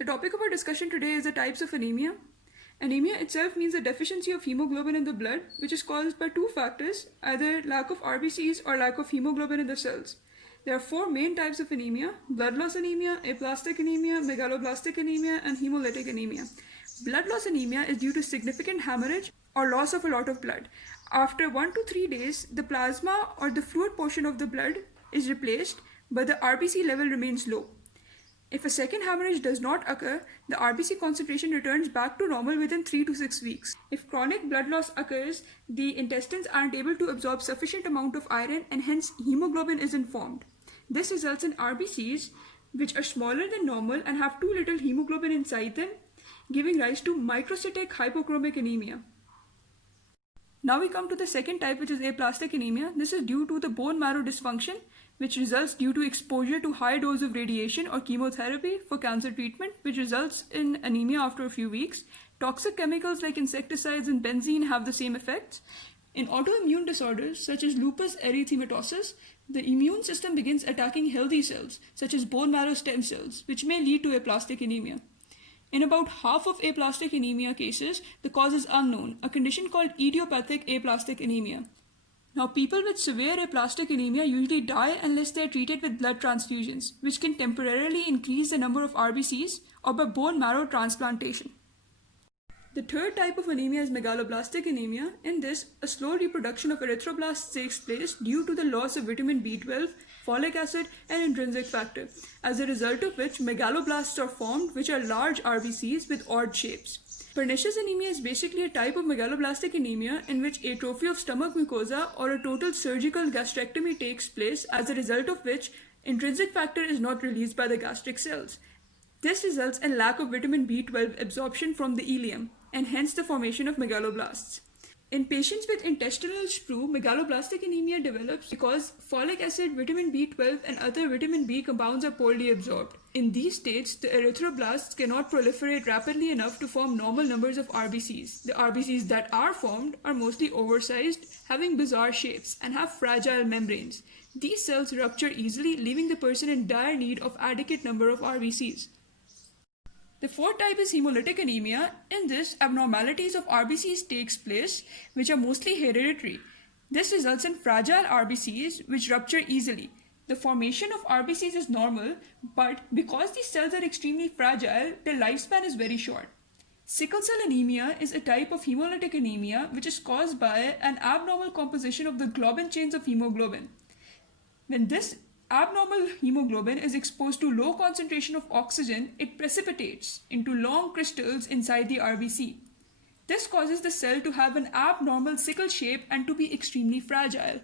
The topic of our discussion today is the types of anemia. Anemia itself means a deficiency of hemoglobin in the blood, which is caused by two factors, either lack of RBCs or lack of hemoglobin in the cells. There are four main types of anemia: blood loss anemia, aplastic anemia, megaloblastic anemia, and hemolytic anemia. Blood loss anemia is due to significant hemorrhage or loss of a lot of blood. After 1 to 3 days, the plasma or the fluid portion of the blood is replaced, but the RBC level remains low. If a second hemorrhage does not occur, the RBC concentration returns back to normal within 3 to 6 weeks. If chronic blood loss occurs, the intestines aren't able to absorb sufficient amount of iron and hence hemoglobin isn't formed. This results in RBCs which are smaller than normal and have too little hemoglobin inside them, giving rise to microcytic hypochromic anemia. Now we come to the second type, which is aplastic anemia. This is due to the bone marrow dysfunction, which results due to exposure to high dose of radiation or chemotherapy for cancer treatment, which results in anemia after a few weeks. Toxic chemicals like insecticides and benzene have the same effects. In autoimmune disorders such as lupus erythematosus, the immune system begins attacking healthy cells, such as bone marrow stem cells, which may lead to aplastic anemia. In about half of aplastic anemia cases, the cause is unknown, a condition called idiopathic aplastic anemia. Now, people with severe aplastic anemia usually die unless they are treated with blood transfusions, which can temporarily increase the number of RBCs, or by bone marrow transplantation. The third type of anemia is megaloblastic anemia. In this, a slow reproduction of erythroblasts takes place due to the loss of vitamin B12, folic acid, and intrinsic factor, as a result of which megaloblasts are formed, which are large RBCs with odd shapes. Pernicious anemia is basically a type of megaloblastic anemia in which atrophy of stomach mucosa or a total surgical gastrectomy takes place, as a result of which intrinsic factor is not released by the gastric cells. This results in lack of vitamin B12 absorption from the ileum, and hence the formation of megaloblasts. In patients with intestinal sprue, megaloblastic anemia develops because folic acid, vitamin B12, and other vitamin B compounds are poorly absorbed. In these states, the erythroblasts cannot proliferate rapidly enough to form normal numbers of RBCs. The RBCs that are formed are mostly oversized, having bizarre shapes, and have fragile membranes. These cells rupture easily, leaving the person in dire need of adequate number of RBCs. The fourth type is hemolytic anemia. In this, abnormalities of RBCs takes place, which are mostly hereditary. This results in fragile RBCs, which rupture easily. The formation of RBCs is normal, but because these cells are extremely fragile, their lifespan is very short. Sickle cell anemia is a type of hemolytic anemia which is caused by an abnormal composition of the globin chains of hemoglobin. When this abnormal hemoglobin is exposed to low concentration of oxygen, it precipitates into long crystals inside the RBC. This causes the cell to have an abnormal sickle shape and to be extremely fragile.